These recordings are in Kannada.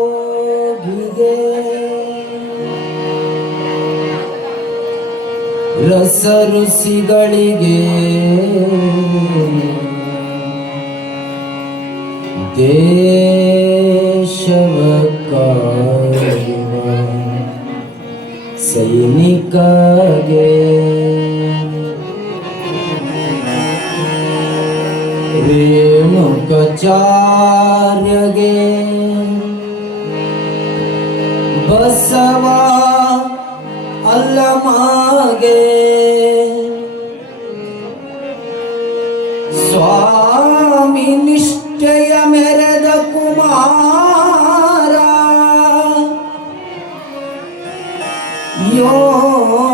ಕಾಯಕಯೋಗಿಗೆ ರಸಋಷಿಗಳಿಗೆ ದೇಶವ ಕಾಯುವ ಸೈನಿಕಗೆ ರೇಣುಕಚಾರ್ಯಗೆ ಬಸವ ಅಲ್ಲಮಗೆ. ಸ್ವಾಮಿ ನಿಷ್ಠೆಯ ಮೆರೆದ ಕುಮಾರ. ಯೋಗಿಗೆ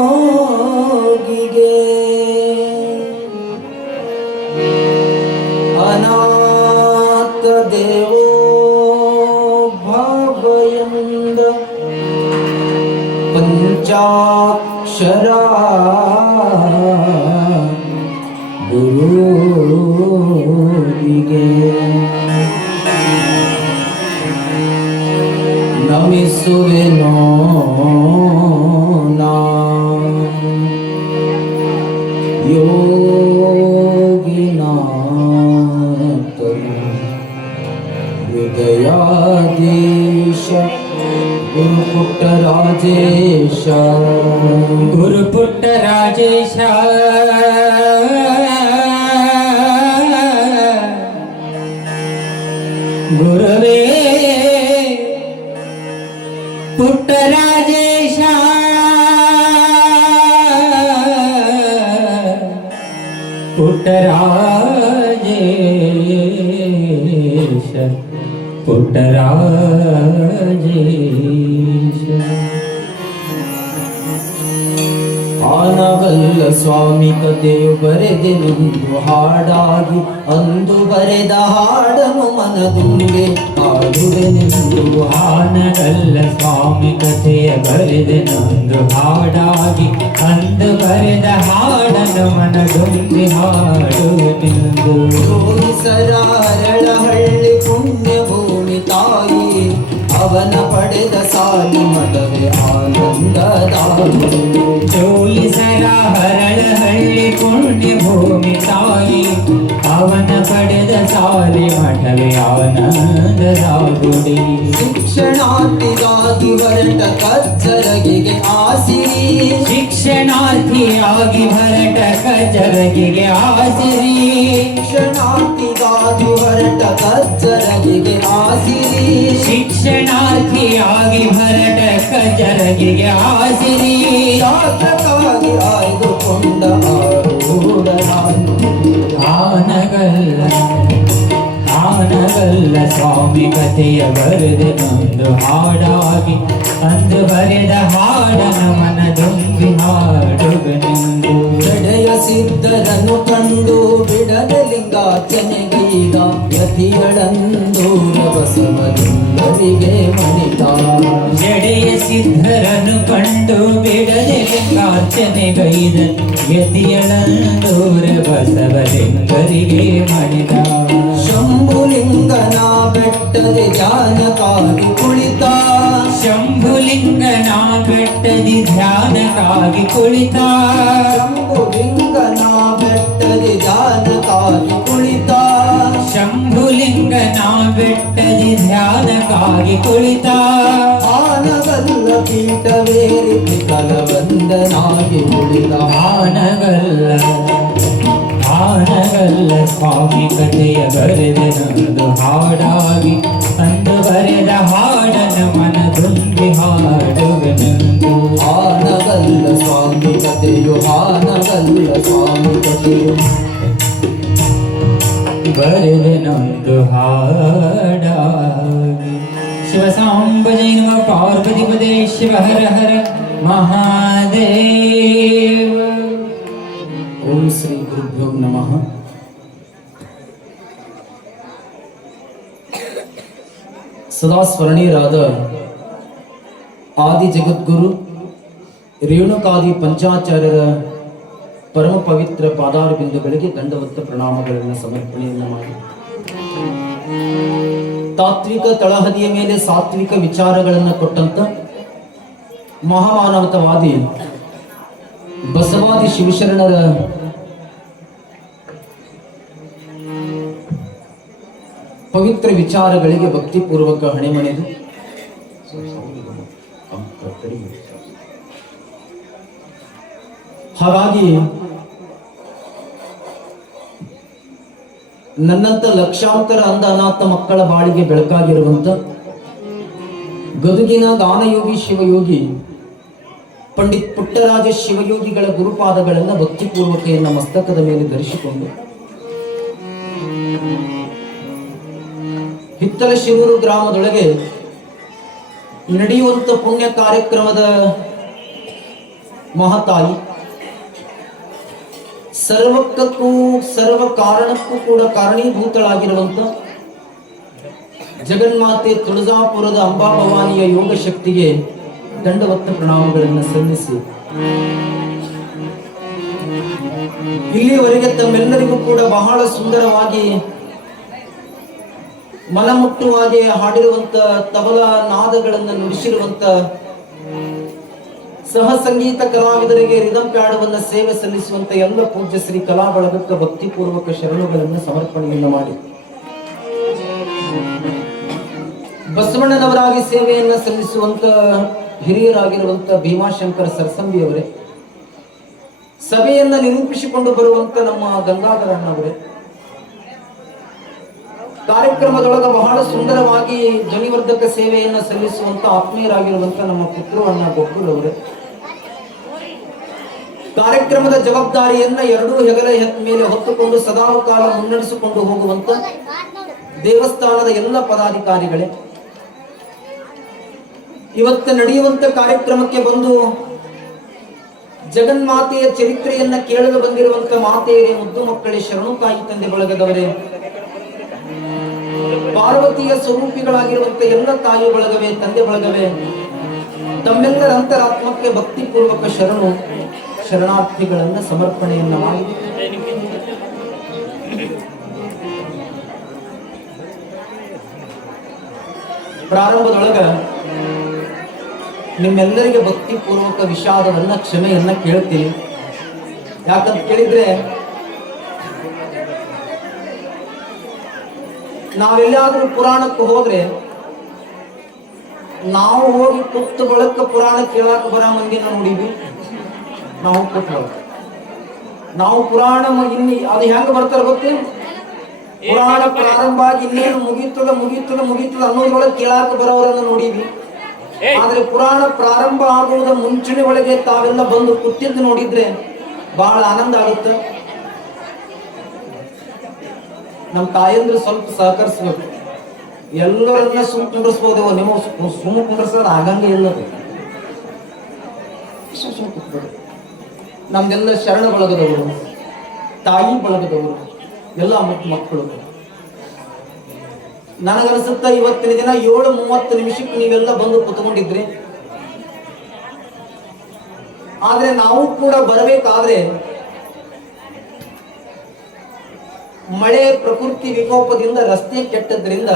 पञ्चाक्षरा गुरुदिगे नमी सुवे പുട്ടരാജേശ പുട്ടരാജേശ പുട്ടരാ ಸ್ವಾಮಿ ಬರೆದೆ ಬರೆದೆನೆಂದು ಹಾಡಾಗಿ. ಅಂದು ಬರೆದ ಹಾಡನು ಮನದುಂಗೆ ಹಾಡುವೆನೆಂದು ಹಾಡಲ್ಲ ಸ್ವಾಮಿ ಕಥೆಯ ಬರೆದೆ ನಂದು ಹಾಡಾಗಿ. ಅಂದು ಬರೆದ ಹಾಡನು ಮನದುಂಗೆ ಹಾಡುವೆನೆಂದು ಭೂಮಿ ತಾಯಿ ಅವನ ಪಡೆದ ಸಾಲಿ ಮಠವೇ ಆನಂದದಾಗಿ ಚೋಳಿಸರ ಹರಳಹಳ್ಳಿ ಪುಣ್ಯ ಭೂಮಿ ತಾಯಿ ಅವನ ಪಡೆದ ಸಾಲಿ ಮಠವೇ ಆನಂದದ ಗುಡಿ ಶಿಕ್ಷಣಾರ್ಥಿಗಾಗಿ ಹೊರಟ ಕಚ್ಚರಗಿಗೆ ಆಸಿರಿ. ಶಿಕ್ಷಣಾರ್ಥಿಯಾಗಿ ಹೊರಟ ಕಜರಗಿಗೆ ಆಸಿರಿ. ಶಿಕ್ಷಣಾರ್ಥಿಗಾಗಿ ಹೊರಟ ಕಚ್ಚರಗಿಗೆ ಆಸಿರಿ. ಶಿಕ್ಷಣಾರ್ಥಿಯಾಗಿ ಭರಟ ಕಜರಗಿಗೆ ಆಸಿರಿ ಶಾಸ್ತ್ರಕ್ಕಾಗಿ ಆಯ್ದುಕೊಂಡ ಆನಗಲ್ಲ ಆನಗಲ್ಲ ಸ್ವಾಮಿ ಕಥೆಯ ಬರೆದೆ ನೊಂದು ಹಾಡಾಗಿ ಅಂದು ಬರೆದ ಹಾಡನ ಮನದೊಂದು ಹಾಡುಗನೆಂದು ಸಿದ್ಧರನ್ನು ಲಿಂಗಾರ್ಚನೆಗೈದ ಯತಿಗಳಂದೂರ ಬಸವಲಿಂಗರಿಗೆ ಮಣಿತ. ಜಡೆಯ ಸಿದ್ಧರನ್ನು ಕಂಡು ಬಿಡದೆ ಲಿಂಗಾರ್ಚನೆಗೈದ ಯತಿಯಳಂದೂರ ಬಸವಲಿಂಗರಿಗೆ ಮಣಿತ. ಶಂಭುಲಿಂಗನ ಬೆಟ್ಟದೆ ಧ್ಯಾನಕ್ಕಾಗಿ ಕುಳಿತ. ಶಂಭುಲಿಂಗನ ಬೆಟ್ಟದಿ ಧ್ಯಾನಕ್ಕಾಗಿ ಕುಳಿತ. ಶಂಭುಲಿಂಗನ ಬೆಟ್ಟದೆ ಧ್ಯಾನಕ್ಕಾಗಿ ಬೆಟ್ಟದಿ ಧ್ಯಾನಕ್ಕಾಗಿ ಕುಳಿತ. ಆನಗಲ್ಲ ಪೀಠವೇರಿ ಕಲವಂದನಾಗಿ ಕುಳಿತ ಆನಗಲ್ಲ ಆನಗಲ್ಲ ಸ್ವಾಮಿ ಕಥೆಯ ಬರೆದ ನೊಂದು ಹಾಡಾಗಿ ತಂದು ಬರೆದ ಹಾಡನ ಮನದೊಂದಿ ಹಾಡುವೆನೆಂದು. ಆನಗಲ್ಲ ಸ್ವಾಮಿ ಕಥೆಯು ಆನಗಲ್ಲ ಸ್ವಾಮಿ ಕಥೆಯು. ಬರೆದನೊಂದು ಹಾಡಾಗಿ ಶಿವ ಸಾಂಬ ಜೈನವ ಪಾರ್ವತಿ ಪದೇ ಶಿವ ಹರ ಹರ ಮಹಾದೇವ ಓಂ ಶ್ರೀ ಗುರುಭ್ಯೋ ನಮಃ ಸದಾ ಸ್ಮರಣೀಯರಾದ ಆದಿ ಜಗದ್ಗುರು ರೇಣುಕಾದಿ ಪಂಚಾಚಾರ್ಯರ ಪರಮ ಪವಿತ್ರ ಪಾದಾರ ಬಿಂದುಗಳಿಗೆ ದಂಡವತ್ತ ಪ್ರಣಾಮಗಳನ್ನು ಸಮರ್ಪಣೆಯನ್ನು ಮಾಡಿ. ತಾತ್ವಿಕ ತಳಹದಿಯ ಮೇಲೆ ಸಾತ್ವಿಕ ವಿಚಾರಗಳನ್ನು ಕೊಟ್ಟಂತ ಮಹಾಮಾನವತವಾದಿ ಬಸವಾದಿ ಶಿವಶರಣರ ಪವಿತ್ರ ವಿಚಾರಗಳಿಗೆ ಭಕ್ತಿಪೂರ್ವಕ ಹಣೆಮಣೆದು ಹಾಗಾಗಿ ನನ್ನಂತ ಲಕ್ಷಾಂತರ ಅಂಧ ಅನಾಥ ಮಕ್ಕಳ ಬಾಳಿಗೆ ಬೆಳಕಾಗಿರುವಂತ ಗದುಗಿನ ಗಾನಯೋಗಿ ಶಿವಯೋಗಿ, ಪಂಡಿತ್ ಪುಟ್ಟರಾಜ ಶಿವಯೋಗಿಗಳ ಗುರುಪಾದಗಳನ್ನ ಭಕ್ತಿಪೂರ್ವಕೆಯನ್ನ ಮಸ್ತಕದ ಮೇಲೆ ಧರಿಸಿಕೊಂಡು ಹಿತ್ತಲ ಶಿವರು ಗ್ರಾಮದೊಳಗೆ ನಡೆಯುವಂತ ಪುಣ್ಯ ಕಾರ್ಯಕ್ರಮದ ಮಹತಾಯಿ ಸರ್ವಕ್ಕೂ ಸರ್ವ ಕಾರಣಕ್ಕೂ ಕೂಡ ಕಾರಣೀಭೂತಳಾಗಿರುವಂತ ಜಗನ್ಮಾತೆ ತುಳಜಾಪುರದ ಅಂಬಾಭವಾನಿಯ ಯೋಗ ಶಕ್ತಿಗೆ ದಂಡವತ್ತ ಪ್ರಣಾಮಗಳನ್ನು ಸಲ್ಲಿಸಿ. ಇಲ್ಲಿವರೆಗೆ ತಮ್ಮೆಲ್ಲರಿಗೂ ಕೂಡ ಬಹಳ ಸುಂದರವಾಗಿ ಮನಮುಟ್ಟುವಾಗಿ ಹಾಡಿರುವಂತ ತಬಲ ನಾದಗಳನ್ನು ನುಡಿಸಿರುವಂತ ಸಹ ಸಂಗೀತ ಕಲಾವಿದರಿಗೆ ರಿದಂ ಪ್ಯಾಡವನ್ನ ಸೇವೆ ಸಲ್ಲಿಸುವಂತ ಎಲ್ಲ ಪೂಜ್ಯ ಶ್ರೀ ಕಲಾ ಬಳಗಕ್ಕೆ ಭಕ್ತಿಪೂರ್ವಕ ಶರಣುಗಳನ್ನು ಸಮರ್ಪಣೆಯನ್ನು ಮಾಡಿ. ಬಸವಣ್ಣನವರಾಗಿ ಸೇವೆಯನ್ನ ಸಲ್ಲಿಸುವಂತ ಹಿರಿಯರಾಗಿರುವಂತ ಭೀಮಾಶಂಕರ ಸರಸಂಬಿಯವರೇ, ಸಭೆಯನ್ನ ನಿರೂಪಿಸಿಕೊಂಡು ಬರುವಂತ ನಮ್ಮ ಗಂಗಾಧರ ಅಣ್ಣವರೇ ಕಾರ್ಯಕ್ರಮದೊಳಗ ಬಹಳ ಸುಂದರವಾಗಿ ಧ್ವನಿವರ್ಧಕ ಸೇವೆಯನ್ನ ಸಲ್ಲಿಸುವಂತ ಆತ್ಮೀಯರಾಗಿರುವಂತ ನಮ್ಮ ಪುತ್ರ ಅಣ್ಣ ಗೊಬ್ಬರವರೇ ಕಾರ್ಯಕ್ರಮದ ಜವಾಬ್ದಾರಿಯನ್ನ ಎರಡೂ ಹೆಗಲ ಮೇಲೆ ಹೊತ್ತುಕೊಂಡು ಸದಾಕಾಲ ಮುನ್ನಡೆಸಿಕೊಂಡು ಹೋಗುವಂತ ದೇವಸ್ಥಾನದ ಎಲ್ಲ ಪದಾಧಿಕಾರಿಗಳೇ. ಇವತ್ತು ನಡೆಯುವಂತ ಕಾರ್ಯಕ್ರಮಕ್ಕೆ ಬಂದು ಜಗನ್ಮಾತೆಯ ಚರಿತ್ರೆಯನ್ನ ಕೇಳಲು ಬಂದಿರುವಂತ ಮಾತೆಯರೇ ಮುದ್ದು ಮಕ್ಕಳೇ, ಶರಣು ತಾಯಿ ತಂದೆ ಬಳಗದವರೇ ಪಾರ್ವತಿಯ ಸ್ವರೂಪಿಗಳಾಗಿರುವಂತ ಎಲ್ಲ ತಾಯಿ ಬಳಗವೇ ತಂದೆ ಬಳಗವೇ ತಮ್ಮೆಲ್ಲರ ಅಂತರಾತ್ಮಕ್ಕೆ ಭಕ್ತಿಪೂರ್ವಕ ಶರಣು. ಶರಣಾರ್ಥಿಗಳನ್ನ ಸಮರ್ಪಣೆಯನ್ನ ಮಾಡಿ. ಪ್ರಾರಂಭದೊಳಗ ನಿಮ್ಮೆಲ್ಲರಿಗೆ ಭಕ್ತಿಪೂರ್ವಕ ವಿಷಾದವನ್ನ, ಕ್ಷಮೆಯನ್ನ ಕೇಳ್ತೀನಿ. ಯಾಕಂತ ಕೇಳಿದ್ರೆ, ನಾವೆಲ್ಲಾದ್ರೂ ಪುರಾಣಕ್ಕೆ ಹೋದ್ರೆ, ನಾವು ಹೋಗಿ ಕುತ್ತು ಬಳಕ ಪುರಾಣ ಕೇಳಾಕ ಬರ ಮಂದಿನ ನೋಡಿವಿ ನಾವು ಕೊಟ್ಟು ನಾವು ಪುರಾಣ ಇಲ್ಲಿ ಅದು ಹೆಂಗ ಬರ್ತಾರ ಗೊತ್ತೇನು ಪುರಾಣ ಪ್ರಾರಂಭ ಆಗಿ ಇನ್ನೇನು ಮುಗೀತದ ಮುಗೀತದ ಮುಗೀತದ ಅನ್ನೋದ್ರೊಳಗೆ ಕೇಳಾಕ ಬರೋರನ್ನ ನೋಡಿವಿ. ಆದ್ರೆ ಪುರಾಣ ಪ್ರಾರಂಭ ಆಗುವುದ ಮುಂಚೂಣಿ ಒಳಗೆ ತಾವೆಲ್ಲ ಬಂದು ಕೂತಿದ್ದು ನೋಡಿದ್ರೆ ಬಹಳ ಆನಂದ ಆಗುತ್ತೆ. ನಮ್ಮ ತಾಯಂದ್ರೆ ಸ್ವಲ್ಪ ಸಹಕರಿಸ್ಬೇಕು. ಎಲ್ಲರನ್ನ ಸುಮ್ ಕುಂಡ್ರಿಸ್ಬೋದು ನಿಮ್ಮ ಸುಮ್ಮ ಕುಂಡ್ರಿಸೋದು ಆಗಂಗೆ ಇಲ್ಲ ಸುಮ್ಮ. ನಮ್ದೆಲ್ಲ ಶರಣ ಬಳಗದವರು, ತಾಯಿ ಬಳಗದವರು, ಎಲ್ಲ ಮಕ್- ಮಕ್ಕಳು. ನನಗನ್ಸುತ್ತ ಇವತ್ತಿನ ದಿನ ಏಳು ಮೂವತ್ತು ನಿಮಿಷಕ್ಕೆ ನೀವೆಲ್ಲ ಬಂದು ಕುತ್ಕೊಂಡಿದ್ರಿ. ಆದ್ರೆ ನಾವು ಕೂಡ ಬರಬೇಕಾದ್ರೆ ಮಳೆ ಪ್ರಕೃತಿ ವಿಕೋಪದಿಂದ ರಸ್ತೆ ಕೆಟ್ಟದ್ರಿಂದ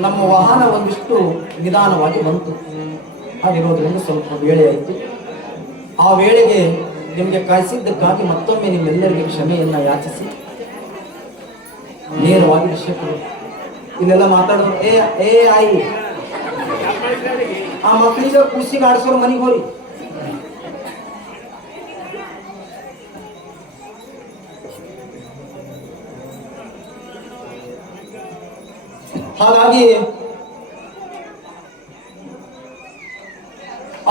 ನಮ್ಮ ವಾಹನ ಒಂದಿಷ್ಟು ನಿಧಾನವಾಗಿ ಬಂತು. ಹಾಗಿರೋದ್ರಿಂದ ಸ್ವಲ್ಪ ವೇಳೆ ಆಯಿತು. ಆ ವೇಳೆಗೆ ನಿಮಗೆ ಕಾಯಿಸಿದ್ದಕ್ಕಾಗಿ ಮತ್ತೊಮ್ಮೆ ನಿಮ್ಮೆಲ್ಲರಿಗೆ ಕ್ಷಮೆಯನ್ನ ಯಾಚಿಸಿ. ನೇರವಾಗಿ ವಿಷಯಕ್ಕೆ ಇಲ್ಲೆಲ್ಲ ಮಾತಾಡೋದು ಏ ಏ, ಆಯಿ, ಆ ಮಕ್ಕಳಿಗೆ ಖುಷಿಗೆ ಆಡಿಸೋರು ಮನೆಗೆ ಹೋಗಿ ಹಾಗಾಗಿ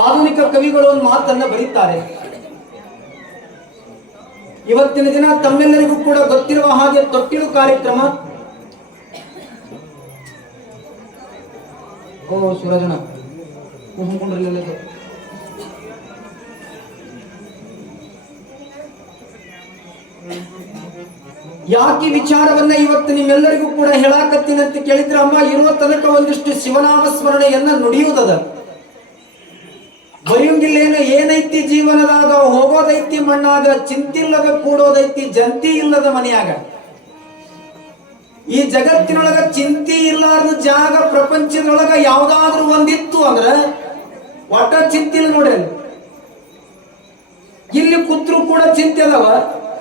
ಆಧುನಿಕ ಕವಿಗಳು ಒಂದು ಮಾತನ್ನ ಬರೀತಾರೆ. ಇವತ್ತಿನ ದಿನ ತಮ್ಮೆಲ್ಲರಿಗೂ ಕೂಡ ಗೊತ್ತಿರುವ ಹಾಗೆ ತೊಟ್ಟಿಲು ಕಾರ್ಯಕ್ರಮ. ಓ ಸುರಜನ. ಯಾಕೆ ವಿಚಾರವನ್ನ ಇವತ್ತು ನಿಮ್ಮೆಲ್ಲರಿಗೂ ಕೂಡ ಹೇಳಾಕತ್ತೀನಿ ಅಂತ ಕೇಳಿದ್ರೆ ಅಮ್ಮ ಇರುವ ತನಕ ಒಂದಿಷ್ಟು ಶಿವನಾಮ ಸ್ಮರಣೆಯನ್ನ ನುಡಿಯುವುದದ. ಬರೆಯುಂಗಿಲ್ಲೇನು ಏನೈತಿ ಜೀವನದಾಗ, ಹೋಗೋದೈತಿ ಮಣ್ಣಾಗ, ಚಿಂತಿಲ್ಲದ ಕೂಡೋದೈತಿ, ಜಂತಿ ಇಲ್ಲದ ಮನೆಯಾಗ. ಈ ಜಗತ್ತಿನೊಳಗ ಚಿಂತೆ ಇಲ್ಲಾರ್ದ ಜಾಗ, ಪ್ರಪಂಚದೊಳಗ ಯಾವ್ದಾದ್ರೂ ಒಂದಿತ್ತು ಅಂದ್ರ, ಒಟ್ಟ ಚಿಂತೆ ಇಲ್ಲ ನೋಡ್ರಿ ಇಲ್ಲಿ ಕೂತ್ರು ಕೂಡ ಚಿಂತೆ ಅದಾವ,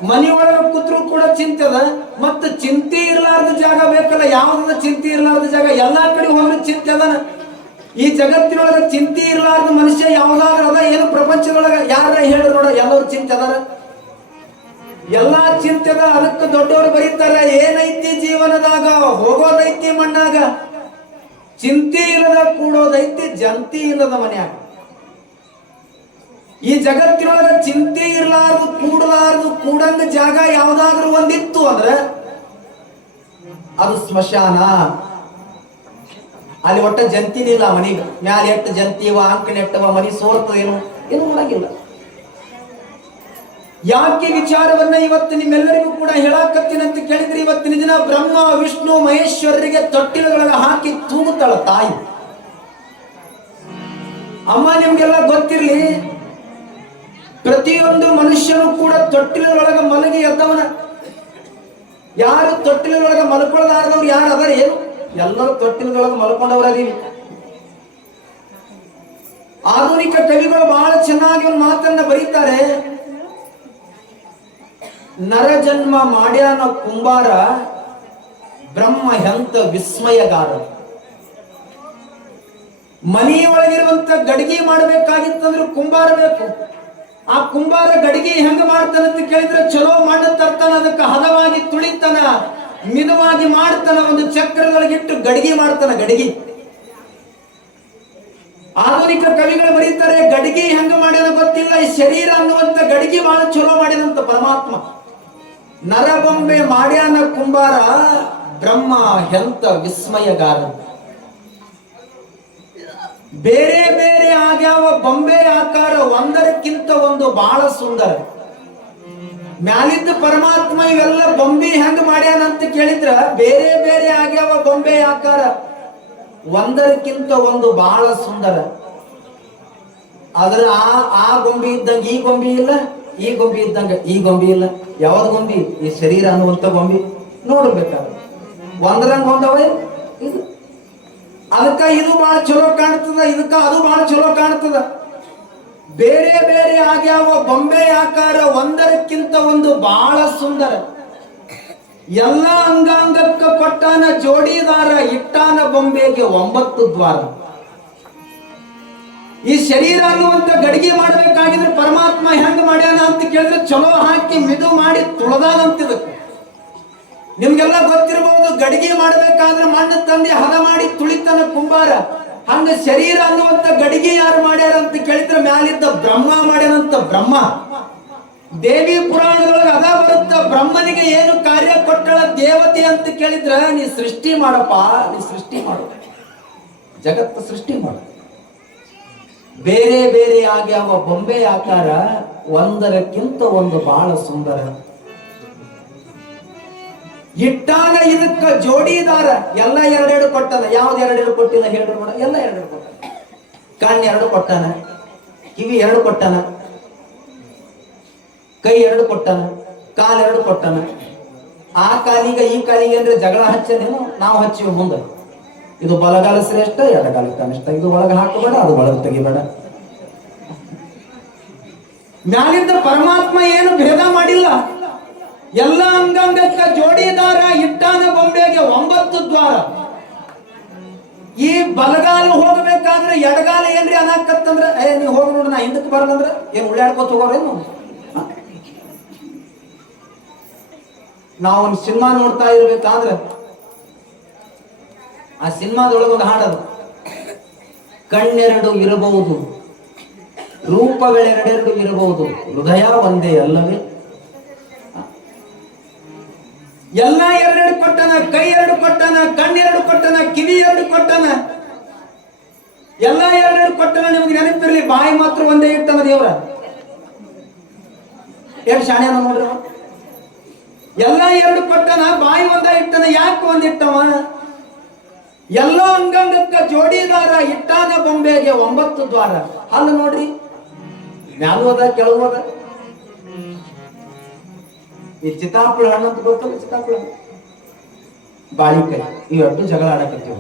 ಮನೆಯೊಳಗ ಕೂತ್ರು ಕೂಡ ಚಿಂತೆ ಅದ, ಮತ್ತ ಚಿಂತೆ ಇರ್ಲಾರ್ದ ಜಾಗ ಬೇಕಲ್ಲ ಯಾವ್ದ ಚಿಂತೆ ಇರ್ಲಾರ್ದ ಜಾಗ, ಎಲ್ಲಾ ಕಡೆ ಹೋದ್ರೆ ಚಿಂತೆ ಅದಾನ. ಈ ಜಗತ್ತಿನೊಳಗ ಚಿಂತೆ ಇರಲಾರ್ದ ಮನುಷ್ಯ ಯಾವ್ದಾದ್ರು ಅದ? ಏನು ಪ್ರಪಂಚದೊಳಗ ಯಾರ ಹೇಳಿ ನೋಡ, ಎಲ್ಲರೂ ಚಿಂತೆ ಅದಾರ. ಎಲ್ಲಾ ಚಿಂತೆದ ಅದಕ್ಕೆ ದೊಡ್ಡವರು ಬರೀತಾರೆ, ಏನೈತಿ ಜೀವನದಾಗ, ಹೋಗೋದೈತಿ ಮಣ್ಣಾಗ? ಚಿಂತೆ ಇಲ್ಲದ ಕೂಡೋದೈತಿ ಜಂತಿ ಇಲ್ಲದ ಮನ್ಯಾಗ. ಈ ಜಗತ್ತಿನೊಳಗ ಚಿಂತೆ ಇರ್ಲಾರ್ದು, ಕೂಡಲಾರ್ದು, ಕೂಡಂಗ ಜಾಗ ಯಾವ್ದಾದ್ರು ಒಂದಿತ್ತು ಅಂದ್ರೆ ಅದು ಸ್ಮಶಾನ. ಅಲ್ಲಿ ಒಟ್ಟ ಜಂತಿನಿಲ್ಲ ಮನಿಗೆ. ಮ್ಯಾಲೆ ಎಟ್ಟ ಜಂತಿವ ಅಂಕಣ ಎಟ್ಟವ ಮನಿ ಸೋರ್ತದೇನು ಏನು ಮಾಡಂಗಿಲ್ಲ. ಯಾಕೆ ವಿಚಾರವನ್ನ ಇವತ್ತು ನಿಮ್ಮೆಲ್ಲರಿಗೂ ಕೂಡ ಹೇಳಾಕತ್ತೀನಂತ ಕೇಳಿದ್ರೆ ಇವತ್ತಿನ ದಿನ ಬ್ರಹ್ಮ, ವಿಷ್ಣು, ಮಹೇಶ್ವರರಿಗೆ ತೊಟ್ಟಿಲುಗಳನ್ನು ಹಾಕಿ ತೂಗುತ್ತಾಳ ತಾಯಿ. ಅಮ್ಮ, ನಿಮ್ಗೆಲ್ಲ ಗೊತ್ತಿರ್ಲಿ? ಪ್ರತಿಯೊಂದು ಮನುಷ್ಯನು ಕೂಡ ತೊಟ್ಟಿಲೊಳಗ ಮಲಗಿ ಎದ್ದವನ. ಯಾರು ತೊಟ್ಟಿಲೊಳಗ ಮಲ್ಕೊಳ್ಳದಾರದವ್ರು ಯಾರು ಅದರ ಏನು ಎಲ್ಲರೂ ತೊಟ್ಟಿಲೊಳಗ ಮಲ್ಕೊಂಡವರಾಗಿ ಆಧುನಿಕ ಕವಿಗಳು ಬಹಳ ಚೆನ್ನಾಗಿ ಒಂದು ಮಾತನ್ನ ಬರೀತಾರೆ. ನರ ಜನ್ಮ ಮಾಡ್ಯಾನ ಕುಂಬಾರ ಬ್ರಹ್ಮ ಹೆಂತ ವಿಸ್ಮಯಗಾರ. ಮನೆಯೊಳಗಿರುವಂತ ಗಡಿಗೆ ಮಾಡಬೇಕಾಗಿತ್ತಂದ್ರೆ ಕುಂಬಾರ ಬೇಕು. ಆ ಕುಂಬಾರ ಗಡಿಗೆ ಹೆಂಗ ಮಾಡ್ತಾನಂತ ಕೇಳಿದ್ರೆ ಚಲೋ ಮಣ್ಣು ತರ್ತಾನ, ಅದಕ್ಕೆ ಹದವಾಗಿ ತುಳಿತಾನ. ಮಿದುವಾಗಿ ಮಾಡ್ತಾನ ಒಂದು ಚಕ್ರದೊಳಗಿಟ್ಟು ಗಡಿಗೆ ಮಾಡ್ತಾನ ಗಡಿಗೆ. ಆಧುನಿಕ ಕವಿಗಳು ಬರೀತಾರೆ, ಗಡಿಗೆ ಹೆಂಗ ಮಾಡ್ಯಾನ ಗೊತ್ತಿಲ್ಲ, ಈ ಶರೀರ ಅನ್ನುವಂತ ಗಡಿಗೆ ಬಹಳ ಚಲೋ ಮಾಡಿದಂತ ಪರಮಾತ್ಮ. ನರಬೊಂಬೆ ಮಾಡ್ಯಾನ ಕುಂಬಾರ, ಬ್ರಹ್ಮ ಹೆಂತ ವಿಸ್ಮಯಗಾರ. ಬೇರೆ ಬೇರೆ ಆಗ್ಯಾವ ಬೊಂಬೆ ಆಕಾರ ಒಂದರಕ್ಕಿಂತ ಒಂದು ಬಹಳ ಸುಂದರ. ಮ್ಯಾಲಿದ್ದ ಪರಮಾತ್ಮ ಇವೆಲ್ಲ ಬೊಂಬೆ ಹೆಂಗ್ ಮಾಡ್ಯಾನ ಅಂತ ಕೇಳಿದ್ರ ಬೇರೆ ಬೇರೆ ಆಗ್ಯಾವ ಬೊಂಬೆ ಆಕಾರ. ಒಂದರಕ್ಕಿಂತ ಒಂದು ಬಹಳ ಸುಂದರ. ಆದ್ರ ಆ ಆ ಗೊಂಬೆ ಇದ್ದಂಗ ಈ ಗೊಂಬೆ ಇಲ್ಲ, ಈ ಗೊಂಬೆ ಇದ್ದಂಗ ಈ ಗೊಂಬೆ ಇಲ್ಲ. ಯಾವ್ದು ಗೊಂಬೆ ಈ ಶರೀರ ಅನ್ನುವಂತ ಗೊಂಬೆ ನೋಡ್ಬೇಕಾದ್ರೆ. ಒಂದ್ರಂಗ ಒಂದವ ಇದು. ಅದಕ್ಕ ಇದು ಬಹಳ ಚಲೋ ಕಾಣ್ತದ, ಇದಕ್ಕ ಅದು ಬಹಳ ಚಲೋ ಕಾಣ್ತದ. ಬೇರೆ ಬೇರೆ ಆಗ್ಯಾವ ಬೊಂಬೆ ಆಕಾರ ಒಂದರಕ್ಕಿಂತ ಒಂದು ಬಹಳ ಸುಂದರ. ಎಲ್ಲ ಅಂಗಾಂಗಕ್ಕ ಕೊಟ್ಟಾನ ಜೋಡಿದಾರ ಇಟ್ಟಾನ ಬೊಂಬೆಗೆ ಒಂಬತ್ತು ದ್ವಾರ. ಈ ಶರೀರ ಅನ್ನುವಂತ ಗಡಿಗೆ ಮಾಡ್ಬೇಕಾಗಿದ್ರೆ ಪರಮಾತ್ಮ ಹೆಂಗ್ ಮಾಡ್ಯಾನ ಅಂತ ಕೇಳಿದ್ರೆ ಚಲೋ ಹಾಕಿ ಮಿದು ಮಾಡಿ ತುಳದಾನಂತಿದಕ್ಕೆ. ನಿಮ್ಗೆಲ್ಲ ಗೊತ್ತಿರಬಹುದು ಗಡಿಗೆ ಮಾಡ್ಬೇಕಾದ್ರೆ ಮಣ್ಣು ತಂದೆ ಹದ ಮಾಡಿ ತುಳಿತನ ಕುಂಬಾರ. ಹಂಗ ಶರೀರ ಅನ್ನುವಂತ ಗಡಿಗೆ ಯಾರು ಮಾಡ್ಯಾರ ಅಂತ ಕೇಳಿದ್ರೆ ಮ್ಯಾಲಿದ್ದ ಬ್ರಹ್ಮ ಮಾಡ್ಯಾನಂತ ಬ್ರಹ್ಮ. ದೇವಿ ಪುರಾಣದೊಳಗೆ ಅದ ಬರುತ್ತ, ಬ್ರಹ್ಮನಿಗೆ ಏನು ಕಾರ್ಯ ಕೊಟ್ಟಳ ದೇವತೆ ಅಂತ ಕೇಳಿದ್ರ ನೀ ಸೃಷ್ಟಿ ಮಾಡಪ್ಪ, ನೀ ಸೃಷ್ಟಿ ಮಾಡು. ಜಗತ್ತು ಸೃಷ್ಟಿ ಮಾಡು. ಬೇರೆ ಬೇರೆ ಆಗ್ಯಾವ ಬೊಂಬೆ ಆಕಾರ ಒಂದರಕ್ಕಿಂತ ಒಂದು ಬಹಳ ಸುಂದರ ಇಟ್ಟಾನ ಇದಕ್ಕ ಜೋಡಿದಾರ, ಎಲ್ಲ ಎರಡೆರಡು ಕೊಟ್ಟದ ಯಾವ್ದು ಎರಡೆರಡು ಕೊಟ್ಟಿಲ್ಲ ಹೇಳಿ ನೋಡ. ಎಲ್ಲ ಎರಡೆರಡು ಕೊಟ್ಟ ಕಣ್ಣು ಎರಡು ಕೊಟ್ಟನ. ಕಿವಿ ಎರಡು ಕೊಟ್ಟನ. ಕೈ ಎರಡು ಕೊಟ್ಟನ. ಕಾಲ್ ಎರಡು ಕೊಟ್ಟನ. ಆ ಕಾಲಿಗ ಈ ಕಾಲಿಗೆ ಅಂದ್ರೆ ಜಗಳ ಹಚ್ಚನೇನು? ನಾವು ಹಚ್ಚಿವಿ ಮುಂದೆ. ಇದು ಬಲಗಾಲ ಶ್ರೇಷ್ಠ, ಎಡಗಾಲ ಕನಿಷ್ಠ. ಇದು ಒಳಗೆ ಹಾಕಬೇಡ, ಅದು ಒಳಗೆ ತೆಗಿಬೇಡ. ಮ್ಯಾಲಿಂದ ಪರಮಾತ್ಮ ಏನು ಭೇದ ಮಾಡಿಲ್ಲ. ಎಲ್ಲ ಅಂಗಾಂಗಕ್ಕ ಜೋಡಿದಾರ ಇಟ್ಟಾನ ಬೊಂಬೆಗೆ ಒಂಬತ್ತು ದ್ವಾರ. ಈ ಬಲಗಾಲ ಹೋಗ್ಬೇಕಾದ್ರೆ ಎಡಗಾಲ ಏನ್ರಿ ಅನಾಕತ್ತಂದ್ರ? ಏ ನೀ ಹೋಗಿ ನೋಡ, ನಾ ಹಿಂದಕ್ಕೆ ಬರಲ್ಲಂದ್ರ? ಏನ್ ಉಳ್ಳಾಡ್ಕೋತ ಹೋಗೋರೇನು? ನಾವು ಒಂದು ಸಿನಿಮಾ ನೋಡ್ತಾ ಇರ್ಬೇಕಾದ್ರೆ ಆ ಸಿನಿಮಾದೊಳಗೆ ಒಂದು ಹಾಡದು. ಕಣ್ಣೆರಡು ಇರಬಹುದು, ರೂಪಗಳೆರಡೆರಡು ಇರಬಹುದು, ಹೃದಯ ಒಂದೇ ಅಲ್ಲವೇ? ಎಲ್ಲ ಎರಡೆರಡು ಕೊಟ್ಟನ, ಕೈ ಎರಡು ಕೊಟ್ಟನ ಕಣ್ಣೆರಡು ಕೊಟ್ಟನ, ಕಿವಿ ಎರಡು ಕೊಟ್ಟನ. ಎಲ್ಲ ಎರಡೆರಡು ಕೊಟ್ಟನ ನಿಮ್ಗೆ ನೆನಪಿರ್ಲಿ, ಬಾಯಿ ಮಾತ್ರ ಒಂದೇ ಇಟ್ಟನ ದೇವ್ರ. ಎರಡು ಶಾಣೆ ನೋಡ್ರಿ. ಎಲ್ಲ ಎರಡು ಕೊಟ್ಟನ, ಬಾಯಿ ಒಂದೇ ಇಟ್ಟನ, ಯಾಕೆ ಒಂದ್ ಇಟ್ಟವ? ಎಲ್ಲ ಅಂಗಾಂಗಕ್ಕ ಜೋಡಿದಾರ ಇಟ್ಟಾನ ಬೊಂಬೆಗೆ ಒಂಬತ್ತು ದ್ವಾರ. ಅಲ್ಲ ನೋಡ್ರಿ ಮ್ಯಾಲೋದ ಅದ ಕೆಳಗೂ ಅದ ಈ ಚಿತ್ತಾಪುಳ ಹಣ್ಣು ಅಂತ ಗೊತ್ತಲ್ಲ ಚಿತ್ತಾಪುಳ ಬಾಳಿಕೆ ಈ ಇವೆರಡು ಜಗಳ ಆಡಕತ್ತೀವಿ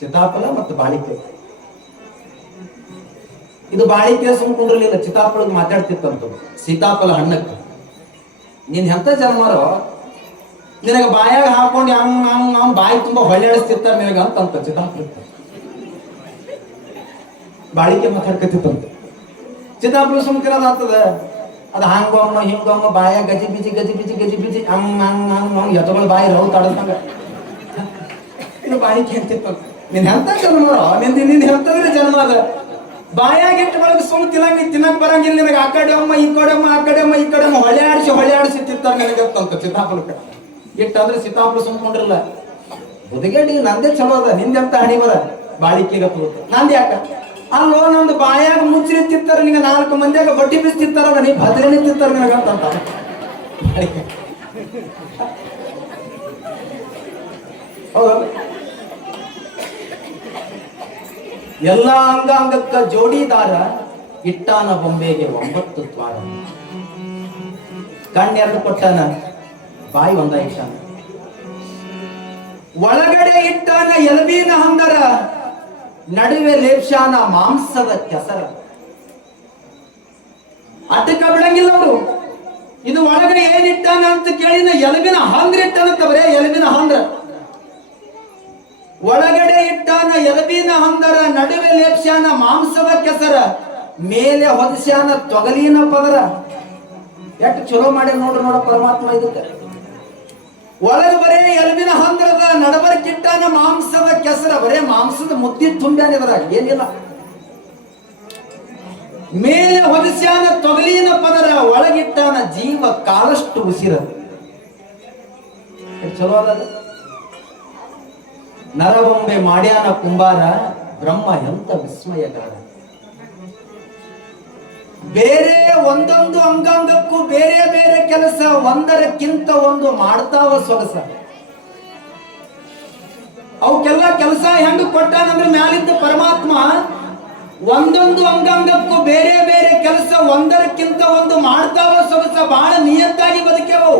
ಚಿತಾಫಲ ಮತ್ತು ಬಾಳಿಕೆ ಇದು ಬಾಳಿಕೆ ಸುಮ್ಕೊಂಡಿರ್ಲಿಲ್ಲ ಚಿತ್ತಾಪುಳಗ್ ಮಾತಾಡ್ತಿತ್ತಂತ. ಸೀತಾಫಲ ಹಣ್ಣಕ್ಕೆ. ನೀನ್ ಎಂತ ಜನ್ಮಾರೋ? ನಿನಗ ಬಾಯಾಗ ಹಾಕೊಂಡು ಹಂಗ್ ಹಂಗ್ ಹಂಗ್ ಬಾಯಿ ತುಂಬಾ ಹೊಳ್ಳೆಡಿಸ್ತಿರ್ತಾರ ನಿನಗ ಅಂತಂತ ಚಿತ್ತಾಪುಳ. ಬಾಳಿಕೆ ಮಾತಾಡ್ಕತ್ತಿತ್ತಂತ. ಚಿತ್ತಾಪುಳ ಸುಮ್ಕಿರೋದ್ ಆಗ್ತದ ಅದ ಹಂಗ ಹಿಂಗ ಬಾಯ ಗಜಿ ಬಿಜಿ ಗಜಿ ಬಿಜಿ ಗಜಿ ಬಿಜಿ, ಹಂಗ್ ಹಂಗ್ ಹಂಗ್ ಹಂಗ್ ಎತ್ತುಗಳ ಬಾಯಿ ರೌ ಆಡದಂಗ ಇನ್ನು ಬಾಯಿ ಅಂತಿತ್ತಂತ ನೀನ್ ಎಂತ ಜನ್ಮಾರೋ ನಿಂದ ನಿನ್ ಎಂತದ್ರೆ ಜನ್ಮ ಅದ. ಬಾಯಾಗ ಇಟ್ಟು ಬಳಗ ಸುಮ್ ತಿನ್ನಂಗ ತಿನ್ನಕ್ ಬರಂಗಿಲ್ಲ ನಿನಗೆ. ಆ ಕಡೆ ಅಮ್ಮ, ಈ ಕಡೆ ಅಮ್ಮ, ಆ ಕಡೆ ಅಮ್ಮ, ಈ ಕಡೆ ಅಮ್ಮ, ಹೊಳೆ ಆಡಿಸಿ ಹೊಳೆ ಆಡಿಸಿ ತಿಂತಾರ ನಿನಗೆ ಅಂತ ಸೀತಾಫಲಕ್ಕೆ ಇಟ್ಟಂದ್ರೆ ಸೀತಾಪುರ ಸುಮ್ಕೊಂಡಿರಲ್ಲ ಬುದಿಗೇಡಿ ನಂದೇ ಚಲೋ ಅದ, ನಿಂದೆಂತ ಹಣಿ ಬರ. ಬಾಳಿಕೆಗೆ ತಗೋತ ನಂದ್ ಯಾಕ? ಅಲ್ಲೋ ನಂದು ಬಾಯಾಗ ಮುಚ್ಚಿನ ತಿಂತಾರ ನಿಂಗ ನಾಲ್ಕು ಮಂದಿಯಾಗ ಬಡ್ಡಿ ಬೀಸ್ ತಿಂತಾರ ನೀ ಭದ್ರೇನೆ ತಿಂತಾರ ನಿನಗಂತ ಎಲ್ಲ ಅಂಗಾಂಗಕ್ಕ ಜೋಡಿದಾರ ಇಟ್ಟಾನ ಬೊಂಬೆಗೆ ಒಂಬತ್ತು ದ್ವಾರ. ಕಣ್ಣೆರಡು ಕೊಟ್ಟಾನ, ಬಾಯಿ ಒಂದ ಇಟ್ಟಾನ ಒಳಗಡೆ ಇಟ್ಟಾನ ಎಲ್ಬೀನ ಹಂಗರ ನಡುವೆ ಲೇಪ್ಶಾನ ಮಾಂಸದ ಕೆಸರ. ಅದಕ್ಕೆ ಬಿಡಂಗಿಲ್ಲ ಅವರು. ಇದು ಒಳಗಡೆ ಏನಿಟ್ಟಾನ ಅಂತ ಕೇಳಿನ ಎಲುಬಿನ ಹಂದ್ರ ಇಟ್ಟಾನಂತ ಬರೇ ಎಲುಬಿನ ಹಂದ್ರ. ಒಳಗಡೆ ಇಟ್ಟಾನ ಎಲುಬಿನ ಹಂದರ, ನಡುವೆ ಲೇಪ್ಸ್ಯಾನ ಮಾಂಸದ ಕೆಸರ. ಮೇಲೆ ಹೊದಸ್ಯಾನ ತೊಗಲಿನ ಪದರ. ಎಷ್ಟು ಚಲೋ ಮಾಡಿ ನೋಡ್ರಿ ನೋಡ ಪರಮಾತ್ಮ ಇದಕ್ಕೆ. ಒಳಗೆ ಬರೇ ಎಲ್ಬಿನ ಹಂದ್ರದ ನಡಬರ್ಕಿಟ್ಟಾನ ಮಾಂಸದ ಕೆಸರ, ಬರೇ ಮಾಂಸದ ಮುದ್ದಿ ತುಂಬ್ಯಾನ ಇದ್ರಾಗ, ಏನಿಲ್ಲ. ಮೇಲೆ ಹೊದಸ್ಯಾನ ತೊಗಲಿನ ಪದರ, ಒಳಗಿಟ್ಟಾನ ಜೀವ ಕಾಲಷ್ಟು ಉಸಿರ. ಚಲೋ ಅದ ನರಬೊಂಬೆ ಮಾಡ್ಯಾನ ಕುಂಬಾರ, ಬ್ರಹ್ಮ ಎಂತ ವಿಸ್ಮಯಕಾರ ಬೇರೆ ಒಂದೊಂದು ಅಂಗಾಂಗಕ್ಕೂ ಬೇರೆ ಬೇರೆ ಕೆಲಸ ಒಂದರಕ್ಕಿಂತ ಒಂದು ಮಾಡ್ತಾವ ಸೊಗಸ. ಅವಕ್ಕೆಲ್ಲ ಕೆಲಸ ಹೆಂಗ ಕೊಟ್ಟಾನಂದ್ರೆ ಮ್ಯಾಲಿದ್ದ ಪರಮಾತ್ಮ ಒಂದೊಂದು ಅಂಗಾಂಗಕ್ಕೂ ಬೇರೆ ಬೇರೆ ಕೆಲಸ ಒಂದರಕ್ಕಿಂತ ಒಂದು ಮಾಡ್ತಾವ ಸೊಗಸ ಬಹಳ ನಿಯತ್ತಾಗಿ ಬದುಕ್ಯಾವು.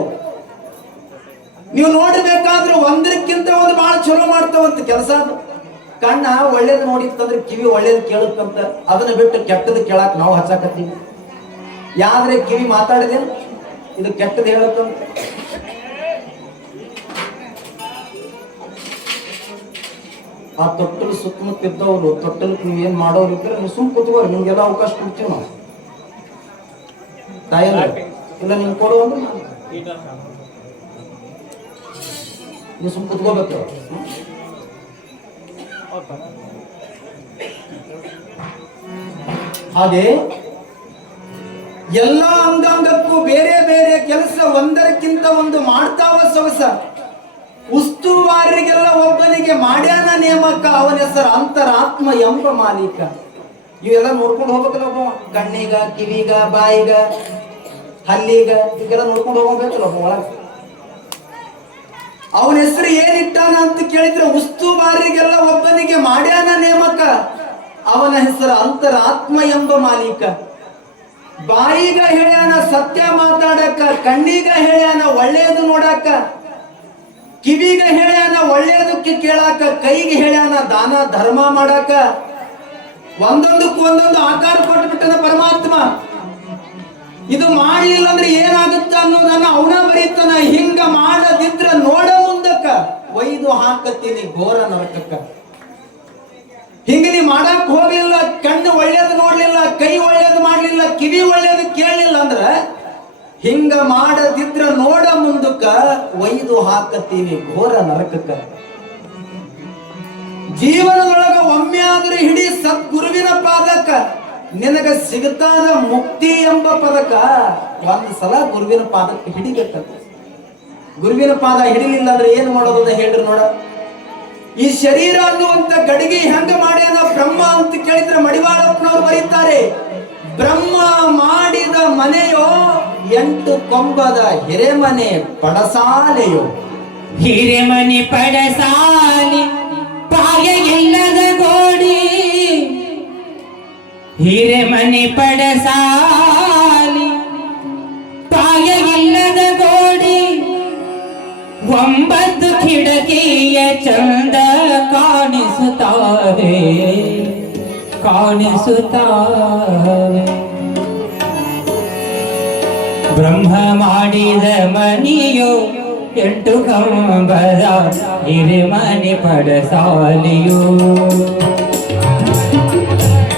ನೀವು ನೋಡಬೇಕಾದ್ರೆ ಒಂದಕ್ಕಿಂತ ಒಂದು ಬಹಳ ಚಲೋ ಮಾಡ್ತಾವಂತ ಕೆಲಸ ಅದು. ಕಣ್ಣ ಒಳ್ಳೇದು ನೋಡಿತ್ತಂದ್ರೆ ಕಿವಿ ಒಳ್ಳೇದು ಕೇಳುತ್ತಂತ. ಅದನ್ನ ಬಿಟ್ಟು ಕೆಟ್ಟದ್ದು ಕೇಳಾಕ ನಾವು ಹಚ್ಚಾಕತ್ತೀವಿ. ಯಾವ್ದ್ರೆ ಕಿವಿ ಮಾತಾಡಿದೆ? ಇದು ಕೆಟ್ಟದ್ದು ಹೇಳುತ್ತ ಆ ತೊಟ್ಟಲು ಸುತ್ತಮುತ್ತ ಇದ್ದವರು ತೊಟ್ಟಲು ನೀವು ಏನ್ ಮಾಡೋರು ಇದ್ರೆ ನೀವು ಸುಮ್ ಕೂತ್ಕೋರಿ ನಿಮ್ಗೆಲ್ಲ ಅವಕಾಶ ಕೊಡ್ತೀವಿ ನಾವು ತಾಯಿ ಇಲ್ಲ ನಿಮ್ಗೆ ಕೊಡು ಅಂದ್ರೆ ನೀವು ಸುಮ್ ಕುತ್ಕೋಬೇಕು ಹಾಗೆ ಎಲ್ಲ ಅಂಗಾಂಗಕ್ಕೂ ಬೇರೆ ಬೇರೆ ಕೆಲಸ ಒಂದರಕ್ಕಿಂತ ಒಂದು ಮಾಡ್ತಾವ ಸೊಗಸ. ಉಸ್ತುವಾರಿಗೆಲ್ಲ ಒಬ್ಬನಿಗೆ ಮಾಡ್ಯಾನ ನೇಮಕ, ಅವನ ಹೆಸರು ಅಂತರಾತ್ಮ ಎಂಬ ಮಾಲೀಕ. ಇವೆಲ್ಲ ನೋಡ್ಕೊಂಡು ಹೋಗ್ಬೇಕಲ್ಲ ಒಬ್ಬ ಕಣ್ಣಿಗ, ಕಿವಿಗ, ಬಾಯಿಗ, ಹಲ್ಲಿಗ ಹೀಗೆಲ್ಲ ನೋಡ್ಕೊಂಡು ಹೋಗ್ಬೇಕಲ್ಲ ಒಬ್ಬ ಒಳಗೆ. ಅವನ ಹೆಸರು ಏನಿಟ್ಟಾನ ಅಂತ ಕೇಳಿದ್ರೆ ಉಸ್ತುವಾರಿಗೆಲ್ಲ ಒಬ್ಬನಿಗೆ ಮಾಡ್ಯಾನ ನೇಮಕ, ಅವನ ಹೆಸರು ಅಂತರಾತ್ಮ ಎಂಬ ಮಾಲೀಕ. ಬಾಯಿಗ ಹೇಳ್ಯಾನ ಸತ್ಯ ಮಾತಾಡಕ್ಕ, ಕಣ್ಣಿಗ ಹೇಳ್ಯಾನ ಒಳ್ಳೇದು ನೋಡಾಕ ಕಿವಿಗ ಹೇಳ್ಯಾನ ಒಳ್ಳೇದಕ್ಕೆ ಕೇಳಾಕ, ಕೈಗೆ ಹೇಳ್ಯಾನ ದಾನ ಧರ್ಮ ಮಾಡಾಕ ಒಂದೊಂದಕ್ಕೂ ಒಂದೊಂದು ಆಕಾರ ಕೊಟ್ಬಿಟ್ಟನ ಪರಮಾತ್ಮ. ಇದು ಮಾಡಿಲ್ಲ ಅಂದ್ರೆ ಏನಾಗುತ್ತ ಅನ್ನೋದನ್ನ ಅವನ ಬರೀತಾನ. ಹಿಂಗ ಮಾಡದಿದ್ರ ನೋಡ ಮುಂದಕ್ಕ. ಒಯ್ದು ಹಾಕತ್ತೀನಿ ಘೋರ ನರಕಕ್ಕ. ಹಿಂಗ ನೀ ಮಾಡಕ್ ಹೋಗ್ಲಿಲ್ಲ, ಕಣ್ಣು ಒಳ್ಳೇದು ನೋಡ್ಲಿಲ್ಲ, ಕೈ ಒಳ್ಳೇದು ಮಾಡ್ಲಿಲ್ಲ ಕಿವಿ ಒಳ್ಳೇದು ಕೇಳಲಿಲ್ಲ ಅಂದ್ರ, ಹಿಂಗ ಮಾಡದಿದ್ರ ನೋಡ ಮುಂದಕ್ಕ ಒಯ್ದು ಹಾಕತ್ತೀವಿ ಘೋರ ನರಕಕ್ಕ. ಜೀವನದೊಳಗ ಒಮ್ಮೆ ಆದ್ರೆ ಹಿಡಿ ಸದ್ಗುರುವಿನ ಪಾದಕ್ಕ, ನಿನಗ ಸಿಗತಾನ ಮುಕ್ತಿ ಎಂಬ ಪದಕ ಒಂದ್ ಸಲ ಗುರುವಿನ ಪಾದಕ್ಕೆ ಹಿಡಿಬೇಕಂತ ಗುರುವಿನ ಪಾದ ಹಿಡಿಲಿಲ್ಲ ಅಂದ್ರೆ ಏನ್ ಮಾಡೋದು ಅಂತ ಹೇಳ್ರಿ ನೋಡ. ಈ ಶರೀರ ಅನ್ನುವಂತ ಗಡಿಗೆ ಹೆಂಗ ಮಾಡ್ಯಾನ ಬ್ರಹ್ಮ ಅಂತ ಕೇಳಿದ್ರೆ ಮಡಿವಾಳಪ್ಪನವರು ಬರೀತಾರೆ. ಬ್ರಹ್ಮ ಮಾಡಿದ ಮನೆಯೋ ಎಂಟು ಕೊಂಬದ ಹಿರೆಮನೆ ಪಡಸಾಲೆಯೋ. ಹಿರೆಮನೆ ಪಡಸಾಲಿ ಪಾಯ ಗೋಡಿ ಹಿರೆಮನೆ ಪಡಸಾಲಿ ಪಾಯ ಗೋಡಿ ಒಂಬತ್ತು ಕಿಡಕಿಯ ಚಂದ ಕಾಣಿಸುತ್ತಾರೆ. ಕಾಣಿಸುತ್ತಾರೆ ಬ್ರಹ್ಮ ಮಾಡಿದ ಮನಿಯು ಎಂಟು ಕಂಬದ ಹಿರಿಮನೆ ಪಡಸಾಲಿಯು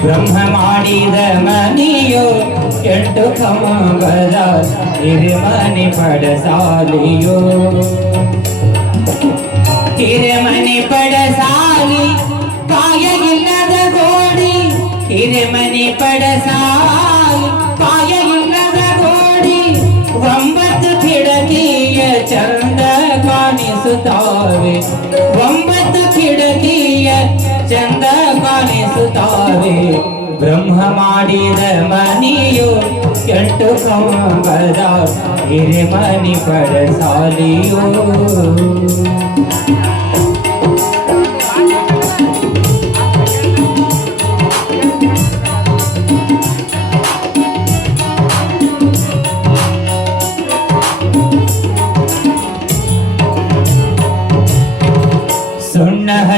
ಬ್ರಹ್ಮ ಮಾಡಿದ ಮನಿಯು ಎಂಟು ಕಂಬದ ಹಿರಿಮನೆ ಪಡಸಾಲಿಯು ಹಿರಿಮನೆ ಪಡಸಾಲಿ ಕಾಯ ಇಲ್ಲದ ಗೋಡಿ ಹಿರಿಮನೆ ಪಡಸಾಲಿ ಕಾಯ ಇಲ್ಲದ ಗೋಡಿ ಒಂಬತ್ತು ಕಿಡಕಿಯ ಚಂದ ಕಾಣಿಸುತ್ತಾವೆ ಒಂಬತ್ತು ಕಿಡಕಿಯ ಚಂದ ಕಾಣಿಸುತ್ತಾವೆ ಬ್ರಹ್ಮ ಮಾಡಿದ ಮನಿಯು ಎಂಟು ಕಂಬದ ಹಿರಿಮನಿ ಪಡಸಾಲಿಯೋ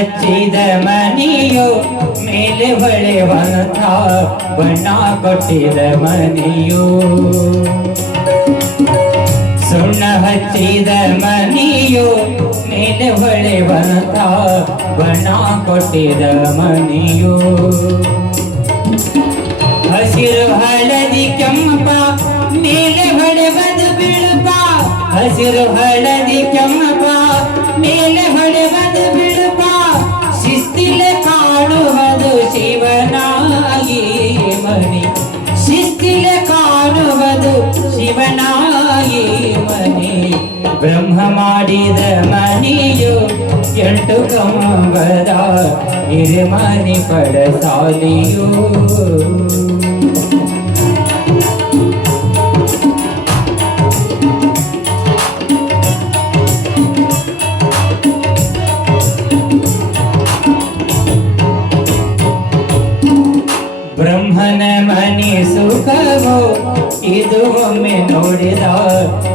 ಹಚ್ಚಿದ ಮನೆಯು ಮೇಲೆ ಹೊಳೆವಂಥ ಬಣ್ಣ ಕೊಟ್ಟಿದ ಮನೆಯು. ಸುಣ್ಣ ಹಚ್ಚಿದ ಮನೆಯು ಮೇಲೆ ಹೊಳೆವಂಥ ಬಣ್ಣ ಕೊಟ್ಟಿದ ಮನೆಯು. ಹಸಿರು ಹಳದಿ ಕೆಂಪ ಮೇಲೆ ಹೊಡೆಬದು ಬಿಳುಪ ಹಸಿರು ಹಳದಿ ಕೆಂಪ ಬ್ರಹ್ಮ ಮಾಡಿದ ಮನಿಯು ಎಂಟು ಕಂಬದ ಹಿರಿಮನಿ ಪಡಸಾಲಿಯು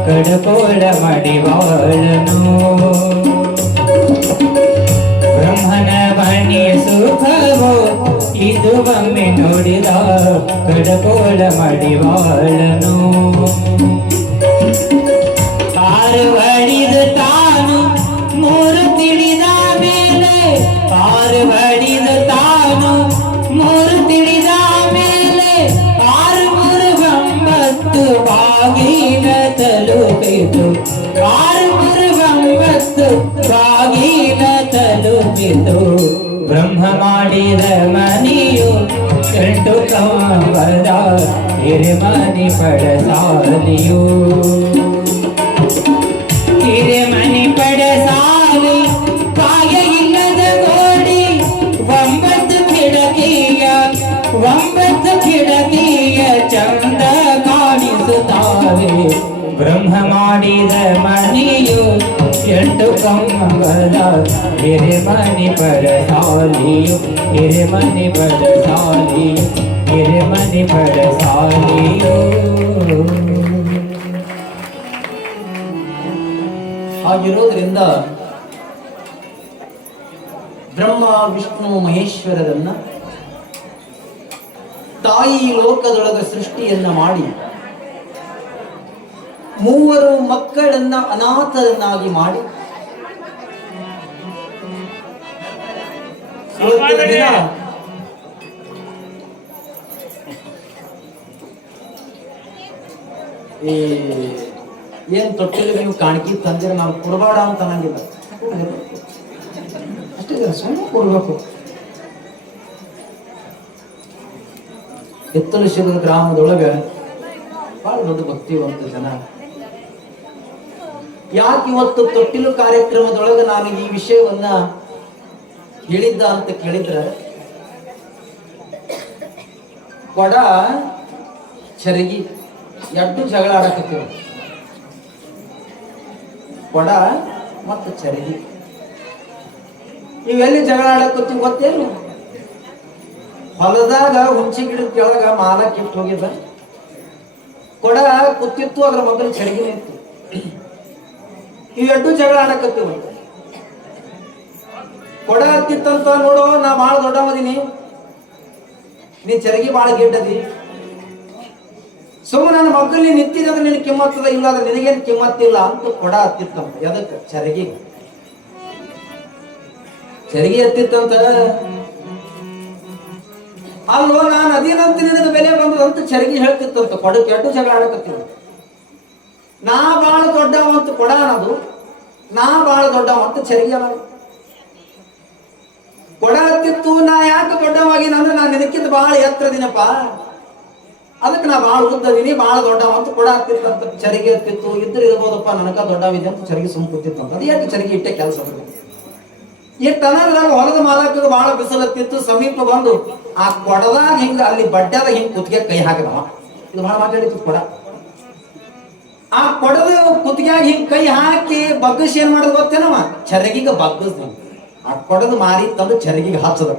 ಕಡಕೋಳ ಮಡಿವಾಳನು ಬ್ರಹ್ಮನ ಮನಿ ಸುಖವೋ ಇದು ಒಮ್ಮೆ ನೋಡಿದ ಕಡಕೋಳ ಮಡಿವಾಳನು ಆರು ಬಡಿದು ತಾನು ಮೂರು ತಿಳಿದ ಮೇಲೆ ಆರು ಬಾಗಿಲ ತಲುಪಿತು ಆರು ಮೂರು ಒಂಬತ್ತು ಬಾಗಿಲ ತಲುಪಿತು ಬ್ರಹ್ಮ ಮಾಡಿದ ಮನಿಯು ಎಂಟು ಕಂಬದ ಹಿರಿಮನಿ ಪಡಸಾಲಿಯು ಹಿರಿಮನಿ ಪಡಸಾಲಿ ಕಾಯ ಇಲ್ಲದ ಗೋಡಿ ಒಂಬತ್ತು ಕಿಡಕಿಯ ಒಂಬತ್ತು ಕಿಡಕಿಯ ಚಂದ ಕಾಣಿಸುತ್ತಾವೆ ಬ್ರಹ್ಮ ಮಾಡಿದ ಮನಿಯು ಎಂಟು ಕಂಬದ ಹಿರಿಮನಿ ಪಡಸಾಲಿಯು ಹಿರಿಮನಿ ಪಡಸಾಲಿಯು ಹಿರಿಮನಿ ಪಡಸಾಲಿಯು ಹಾಗಿರೋದ್ರಿಂದ ಬ್ರಹ್ಮ, ವಿಷ್ಣು, ಮಹೇಶ್ವರರನ್ನ ತಾಯಿ ಲೋಕದೊಳಗ ಸೃಷ್ಟಿಯನ್ನ ಮಾಡಿ ಮೂವರು ಮಕ್ಕಳನ್ನ ಅನಾಥರನ್ನಾಗಿ ಮಾಡಿ. ಏನ್ ತೊಟ್ಟಿಲ್ಲ ನೀವು ಕಾಣಿಕೆ ತಂದಿರ ನಾವು ಕೊಡಬೇಡ ಅಂತ ಅನ್ನಂಗಿಲ್ಲ. ಅಷ್ಟೇ ಸುಮ್ಮನೆ ಕೊಡ್ಬೇಕು. ಎತ್ತಲಶಿರದ ಗ್ರಾಮದೊಳಗೆ ಬಹಳ ದೊಡ್ಡ ಭಕ್ತಿವಂತ ಜನ. ಯಾಕೆ ಇವತ್ತು ತೊಟ್ಟಿಲು ಕಾರ್ಯಕ್ರಮದೊಳಗೆ ನಾನು ಈ ವಿಷಯವನ್ನ ಹೇಳಿದ್ದ ಅಂತ ಕೇಳಿದ್ರೆ, ಕೊಡ ಚರಗಿ ಎರಡು ಜಗಳ ಆಡಕತ್ತೀವಿ. ಕೊಡ ಮತ್ತು ಚರಗಿ. ಇವೆಲ್ಲಿ ಜಗಳ ಆಡಕತ್ತೀವಿ ಗೊತ್ತೇನು? ಹೊಲದಾಗ ಹುಂಚಿ ಗಿಡದ ಕೆಳಗ ಮಾಲ ಕಿತ್ತು ಹೋಗಿದ ಕೊಡ ಕುತ್ತಿತ್ತು, ಅದ್ರ ಮೊದಲು ಚರಗಿ ನಿಂತು. ಇವೆರಡು ಜಗಳ ಆಡಕತ್ತೀವಿ ಕೊಡ ಹತ್ತಿತ್ತಂತ ನೋಡು, ನಾ ಬಾಳ ದೊಡ್ಡವದೀನಿ ನೀ ಚರಗಿ ಬಾಳ ಗಿಡ್ಡದಿ. ಸುಮ್ಮ ನನ್ನ ಮಕ್ಕಳಲ್ಲಿ ನಿಂತಿದ್ರೆ ನಿನಗೆ ಕಿಮ್ಮತ್ತದ ಇಲ್ಲ ಅಂದ್ರೆ ನಿನಗೇನು ಕಿಮ್ಮತ್ತಿಲ್ಲ ಅಂತ ಕೊಡ ಹತ್ತಿತ್ತಂತ ಎದಕ್ಕೆ ಚರಗಿ. ಚರಗಿ ಹತ್ತಿತ್ತಂತ ಅಲ್ಲೋ ನಾನು ಅದೇನಂತ ನಿನಗೆ ಬೆಲೆ ಬಂದದಂತ ಚರಗಿ ಹೇಳ್ತಿತ್ತಂತ. ಕೊಡಕ್ಕೆ ಎರಡು ಜಗಳ ಆಡಕತ್ತೀವಿ ನಾ ಬಾಳ ದೊಡ್ಡವಂತ ಕೊಡ ಅನ್ನೋದು ನಾ ಬಾಳ ದೊಡ್ಡವ ಅಂತ ಚರಗಿ ಅನ್ನೋದು ಕೊಡ ಹತ್ತಿತ್ತು ನಾ ಯಾಕೆ ದೊಡ್ಡವಾಗಿನ ಅಂದ್ರೆ ನಾನು ನಿನಕ್ಕಿಂತ ಬಾಳ ಎತ್ತರದಿನಪ್ಪ. ಅದಕ್ಕೆ ನಾ ಬಾಳ ಉದ್ದದೀನಿ, ಬಾಳ ದೊಡ್ಡವಂತ ಕೊಡ ಹತ್ತಿತ್ತಂತ ಚರಿಗೆ ಹತ್ತಿತ್ತು ಇದ್ರೆ ಇರ್ಬೋದಪ್ಪ, ನನಗ ದೊಡ್ಡವಿದೆ ಅಂತ ಚರಿಗೆ ಸುಮ್ಕುತ್ತಿತ್ತು ಕೂತಿತ್ತು ಅಂತ ಅದು ಚರಿಗೆ ಇಟ್ಟೆ ಕೆಲಸ ಇಟ್ಟನಾಗ ಹೊಲದ ಮಾಲಕರು ಬಾಳ ಬಿಸಿಲತ್ತಿತ್ತು. ಸಮೀಪ ಬಂದು ಆ ಕೊಡದಾಗ ಹಿಂಗ ಅಲ್ಲಿ ಬಡ್ಡದ ಹಿಂಗ್ ಕುತ್ತಿಗೆ ಕೈ ಹಾಕಿದವ. ಇದು ಬಹಳ ಮಾತಾಡಿತ್ತು ಕೊಡ. ಆ ಕೊಡದ ಕುತ್ತಿಗೆಯಾಗ ಹಿಂಗ್ ಕೈ ಹಾಕಿ ಬಗ್ಗಸ್ ಏನ್ ಮಾಡೋದು ಗೊತ್ತೇನವ? ಚರಗಿಗೆ ಬಗ್ಗಸ್ ಆ ಕೊಡದ ಮಾರಿ ತಂದು ಚರಗಿಗೆ ಹಚ್ಚದ.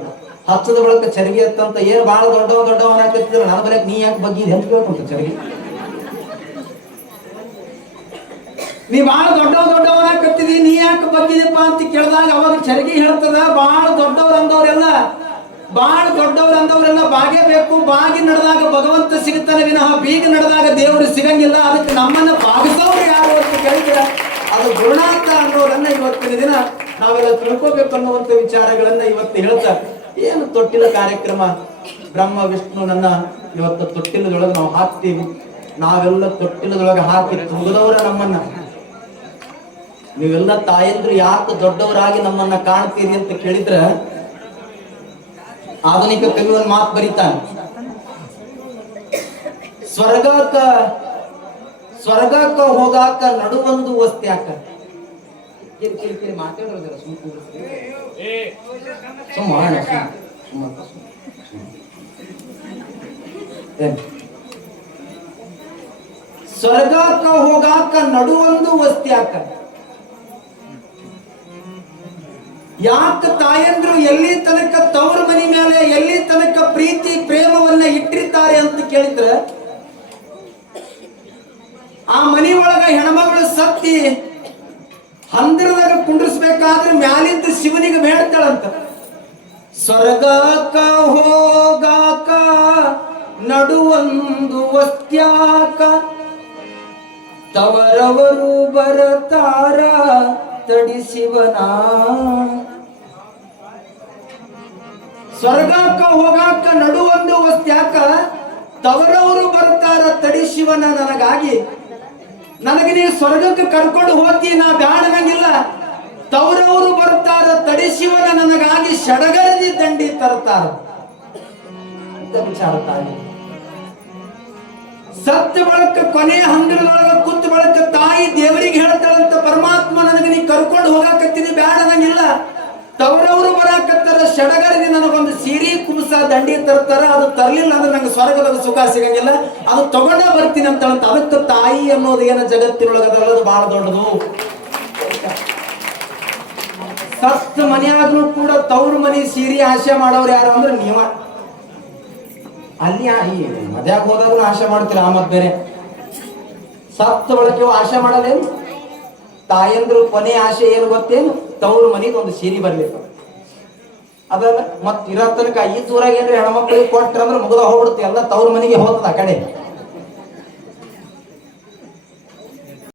ಹಚ್ಚದ ಬಳಕ ಚರಗಿ ಅಂತ ಏನ್ ಬಾಳ ದೊಡ್ಡವ ದೊಡ್ಡವನ ನಾನು ಬರಕ್ ನೀ ಯಾಕೆ ಬಗ್ಗಿ ಹೆಂಗ್ ಕೇಳ್ಕೊಂತ ಚರಗಿ? ನೀ ಬಾಳ ದೊಡ್ಡವ ದೊಡ್ಡವನ ಕತ್ತಿದಿ ನೀ ಯಾಕೆ ಬಗ್ಗಿದಪ್ಪ ಅಂತ ಕೇಳಿದಾಗ ಅವಾಗ ಚರಗಿ ಹೇಳ್ತದ, ಬಾಳ ದೊಡ್ಡವ್ರ ಅಂದವ್ರೆಲ್ಲ ಬಾಳ ದೊಡ್ಡವ್ರ ಅಂದವ್ರೆಲ್ಲ ಬಾಗೆ ಬೇಕು, ಬಾಗಿ ನಡೆದಾಗ ಭಗವಂತ ಸಿಗುತ್ತಾನೆ ವಿನಃ ಬೀಗ ನಡೆದಾಗ ದೇವರು ಸಿಗಂಗಿಲ್ಲ. ಅದಕ್ಕೆ ನಮ್ಮನ್ನ ಬಾಗಿಸೋರು ಯಾರು ಅಂತ ಕೇಳಿದ್ರೆ ಅದು ಗುರುನಾಥ ಅನ್ನೋದನ್ನ ಇವತ್ತಿನ ದಿನ ನಾವೆಲ್ಲ ತಿಳ್ಕೋಬೇಕು ಅನ್ನುವಂತ ವಿಚಾರಗಳನ್ನ ಇವತ್ತು ಹೇಳ್ತಾ ಏನು ತೊಟ್ಟಿಲ ಕಾರ್ಯಕ್ರಮ? ಬ್ರಹ್ಮ, ವಿಷ್ಣು ನನ್ನ ಇವತ್ತು ತೊಟ್ಟಿಲದೊಳಗೆ ನಾವು ಹಾಕ್ತೀವಿ. ನಾವೆಲ್ಲ ತೊಟ್ಟಿಲದೊಳಗೆ ಹಾಕಿ ತುಂಬದವರ ನಮ್ಮನ್ನ. ನೀವೆಲ್ಲ ತಾಯಂದ್ರು ಯಾಕೆ ದೊಡ್ಡವರಾಗಿ ನಮ್ಮನ್ನ ಕಾಣ್ತೀರಿ ಅಂತ ಕೇಳಿದ್ರ ಆಧುನಿಕ ಕವಿ ಒಂದು ಮಾತು ಬರೀತಾನೆ ಸ್ವರ್ಗಕ್ಕ ಸ್ವರ್ಗಕ್ಕ ಹೋಗಾಕ ನಡುವೊಂದು ವಸ್ತ್ಯಾಕ ಕಿರಿ ಕಿರಿ ಕಿರಿ ಮಾತಾಡೋದ್ರ ಸುಮ್ಮ ಸುಮ್ಮ ಸುಮ್ಮ ಏನ್? ಸ್ವರ್ಗಕ್ಕ ಹೋಗಾಕ ನಡುವೊಂದು ವಸ್ತ್ಯಾಕ ಯಾಕ ತಾಯಂದ್ರು ಎಲ್ಲಿ ತನಕ ತವರ ಮನಿ ಮೇಲೆ ಎಲ್ಲಿ ತನಕ ಪ್ರೀತಿ, ಪ್ರೇಮವನ್ನ ಇಟ್ಟಿರ್ತಾರೆ ಅಂತ ಕೇಳಿದ್ರ? ಆ ಮನಿ ಒಳಗ ಹೆಣ್ಮಗಳು ಸತ್ತಿ ಹಂದಿರದಾಗ ಕುಂಡ್ರಿಸ್ಬೇಕಾದ್ರೆ ಮ್ಯಾಲಿಂದ ಶಿವನಿಗೆ ಬೇಡ್ತಾಳಂತ. ಸ್ವರ್ಗಾಕ ಹೋಗಾಕ ನಡುವೊಂದು ವಸ್ತ್ಯಾಕ ತವರವರು ಬರತಾರ ತಡಿಸಿವನ ಸ್ವರ್ಗಕ್ಕ ಹೋಗಾಕ ನಡುವೊಂದು ವಸ್ತ್ಯಾಕ ತವರವರು ಬರ್ತಾರ ತಡಿಸಿವನ ನನಗಾಗಿ. ನನಗೆ ನೀ ಸ್ವರ್ಗಕ್ಕೆ ಕರ್ಕೊಂಡು ಹೋಗ್ತಿ, ನಾ ಬ್ಯಾಡನಂಗಿಲ್ಲ ತವರವರು ಬರ್ತಾರ ತಡಿಸಿವನ ನನಗಾಗಿ ಷಡಗರದಿ ದಂಡಿ ತರ್ತಾರ. ಸತ್ಯ ಬಳಕ ಕೊನೆ ಹಂದಿರದೊಳಗ ಕುತ್ತ ಬಳಕ ತಾಯಿ ದೇವರಿಗೆ ಹೇಳ್ತಾಳಂತ ಪರಮಾತ್ಮ ನನಗೆ ನೀ ಕರ್ಕೊಂಡು ಹೋಗಾಕತ್ತೀನಿ, ಬ್ಯಾಡ ನಂಗಿಲ್ಲ. ತವರವರು ಬರಾಕತ್ತಾರ ಸಡಗರದಿ ನನಗೊಂದು ಸೀರೆ, ಕುಮಸ, ದಂಡಿ ತರ್ತಾರ, ಅದು ತರಲಿಲ್ಲ ಅಂದ್ರೆ ನಂಗೆ ಸ್ವರ್ಗದ ಸುಖ ಸಿಗಂಗಿಲ್ಲ. ಅದು ತಗೊಂಡ ಬರ್ತೀನಿ ಅಂತ ಅದಕ್ಕೆ ತಾಯಿ ಅನ್ನೋದು ಏನ ಜಗತ್ತಿನೊಳಗದಲ್ಲ ಅದು ಬಹಳ ದೊಡ್ಡದು. ಸತ್ತ ಮನೆಯಾಗ್ಲೂ ಕೂಡ ತವ್ರ ಮನೆ ಸೀರೆ ಆಶೆ ಮಾಡೋರು ಯಾರು ಅಂದ್ರೆ ನೀವ. ಅಲ್ಲಿ ಮದ್ಯಾಗ ಹೋದಾಗೂ ಆಶೆ ಮಾಡ್ತೀರ ಆ ಮತ್ ಬೇರೆ. ಸತ್ತ ಬಳಕೆ ಆಶೆ ಮಾಡಲೇನು ತಾಯಂದ್ರು ಕೊನೆ ಆಶೆ ಏನು ಗೊತ್ತೇನು? ತವ್ರ ಮನಿಗೆ ಒಂದು ಸೀರೆ ಬರ್ಬೇಕು ಅದಲ್ಲ ಮತ್ ಇರೋ ತನಕ ಈ ದೂರಾಗ ಏನ್ರಿ ಹೆಣ್ಮಕ್ಳಿಗೆ ಕೊಟ್ರ ಅಂದ್ರೆ ಮುಗ್ದ ಹೋಗ್ಬಿಡುತ್ತೆ ಎಲ್ಲ ತವ್ರ ಮನೆಗೆ ಹೋಗ್ತದ ಆ ಕಡೆ.